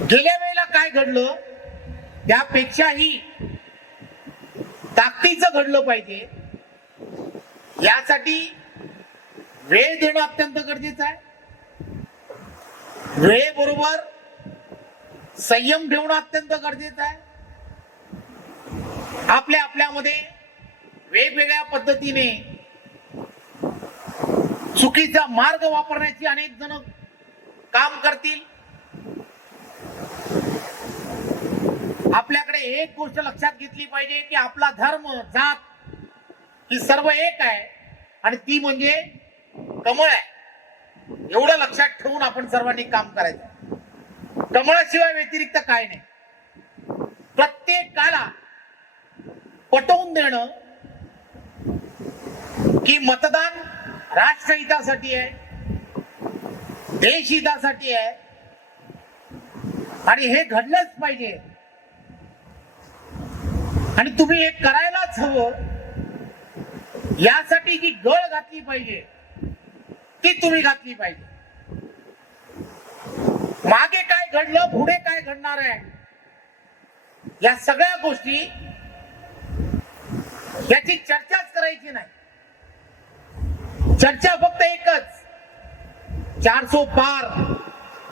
गेल्या वेळेला काय घडलं? त्यापेक्षाही ताकदीचं घडलं पाहिजे. यासाठी वेळ देणं अत्यंत गरजेचं आहे. वेळेबरोबर संयम ठेवणं अत्यंत गरजेचं आहे. आपल्या आपल्यामध्ये वेगवेगळ्या पद्धतीने चुकीचा मार्ग वापरण्याची अनेक जण काम करतील. आपल्याकडे एक गोष्ट लक्षात घेतली पाहिजे की आपला धर्म जात ही सर्व एक आहे आणि ती म्हणजे कमळ आहे. एवढं लक्षात ठेवून आपण सर्वांनी काम करायचं. कमळाशिवाय व्यतिरिक्त काय नाही. प्रत्येकाला पटवून देणं की मतदान राष्ट्रहितासाठी आहे देशहितासाठी आहे. आणि हे घडलंच पाहिजे. आणि तुम्ही हे करायलाच हवं. यासाठी जी गळ घातली पाहिजे. ती तुम्ही घातली पाहिजे. मागे काय घडलं पुढे काय घडणार आहे? या सगळ्या गोष्टी याची चर्चाच करायची नाही. चर्चा फक्त एकच. चारसो पार.